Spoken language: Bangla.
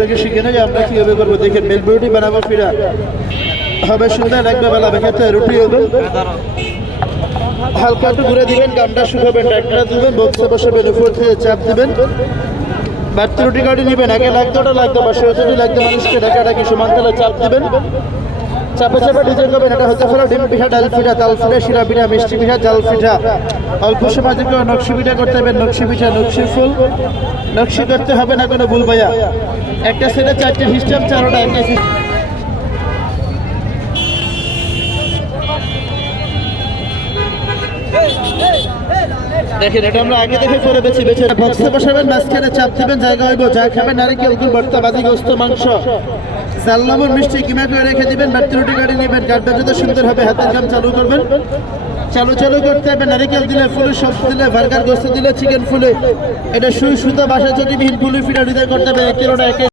রেখে শিখে নেই, আমরা কীভাবে করব? দেখেন রুটি বানাবো, ফিরা। হবে সুন্দর লাগবে বেলা বেখাতে রুটি হবে। হালকা একটু ঘুরে দিবেন, গামটা শুকাবেন ডাকটা দিবেন, বক্সে বসাবেন, উপর থেকে চাপ দিবেন। বাড়তি রুটি কাটি নেবেন আগে লাগতো, ওটা লাগতো বা ওটা লাগতো, মানুষকে ডাকা ডাকি সমান চাপ দিবেন। চাপে চাপে ডিজাইন করবেন, এটা হতে পারে ডিম পিঠা, ডাল পিঠা, তাল পিঠা, শিরা পিঠা, মিষ্টি পিঠা, জাল পিঠা। অল্প সময় থেকে নকশি পিঠা করতে হবে, নকশি পিঠা, নকশি ফুল। নকশি করতে হবে না কোনো ভুল ভাইয়া। একটা সেটে চারটে সিস্টেম, চারোটা একটা system। দেখেন, এটা আমরা আগে দেখে বেছে বক্সে বসাবেন মাঝখানে চাপ জায়গা হইব। যা নারিকেল, গুড়, ভর্তা গোস্ত, মাংস। চাল মিষ্টি কিমা করে রেখে দিবেন, বাড়তি রুটি গাড়ি নেবেন যত সুন্দর হবে, হাতের কাম চালু করবেন। চালু চালু করতে হবে, নারিকেল দিলে ফুলে সবজি দিলে, বার্গার, গোস্ত দিলে, চিকেন ফুলে। এটা সুই সুতা বাসা চটিবিহীন ফুলে ফিরা, হৃদয় করতে হবে